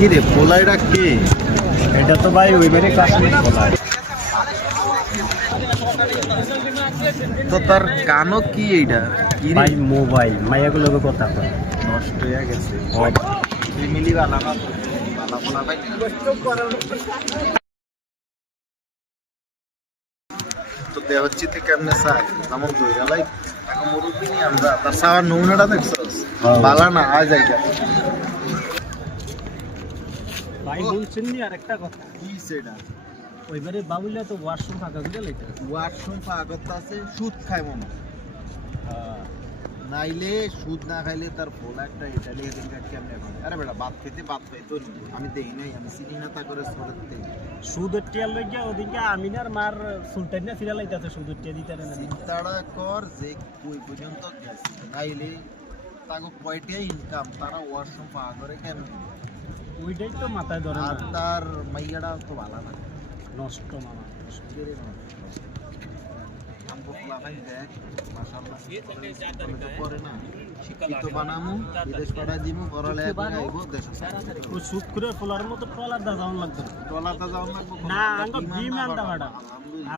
কি রে পোলাইটা কে? এটা তো ভাই ওইবারে কাশ্মীর পোলাই। তো তার কানো কি এইটা? কি রে? ভাই মোবাইল মাইয়াগুলোকে কথা কয়। নষ্ট হয়ে গেছে। ফ্যামিলি বালা না তো। বালা পোলা ভাই। তো দেহচ্ছিতে কেমনে চাই যেমন দুই গেলাই এখন মুরব্বী নিয়ে আমরা তার সাওয়ার নমুনাটা দেখছস? বালা না আজ আইগা ভাই বলছেন নি আর একটা কথা, কি সেটা? ওইবারে বাবুলিয়া তো ওয়াশরুম ফাঁকা করে লাইতে। ওয়াশরুম পাগত আছে সুদ খায় মনে হয়। নাইলে সুদ না খাইলে তার পোলা একটা ইটালিয়ান কাট কেমনে করে? আরে বেটা ভাত খেতে ভাত পাইতো নি আমি দেই নাই আমি চিনি না তা করে সরতে সুদের টিয়ার লই গিয়া ওদিকে আমিনার মার সুলতান না ফিরা লাইতাছে সুদের টিয়া দিতে না। চিন্তাটা কর যে কই পর্যন্ত গেছে নাইলে তাকে কয়টা ইনকাম তারা ওয়াশরুম পাওয়া করে কেমনে? ওইটাই তো মাথায় ধরে আর না। তার মাইয়াটা তো ভালো না নষ্ট মামা। আমগো পোলা ভাই দেখ মাশাআল্লাহ করে না শিক্ষিত বানামু বিদেশ পাঠাই দিমু পড়ালেখা করে আইবো দেশ ওই শুক্রের ফলার মতো টলার দা যাওয়ান লাগতো। টলাটা যাও না না আঙ্গ বিমান দাবাটা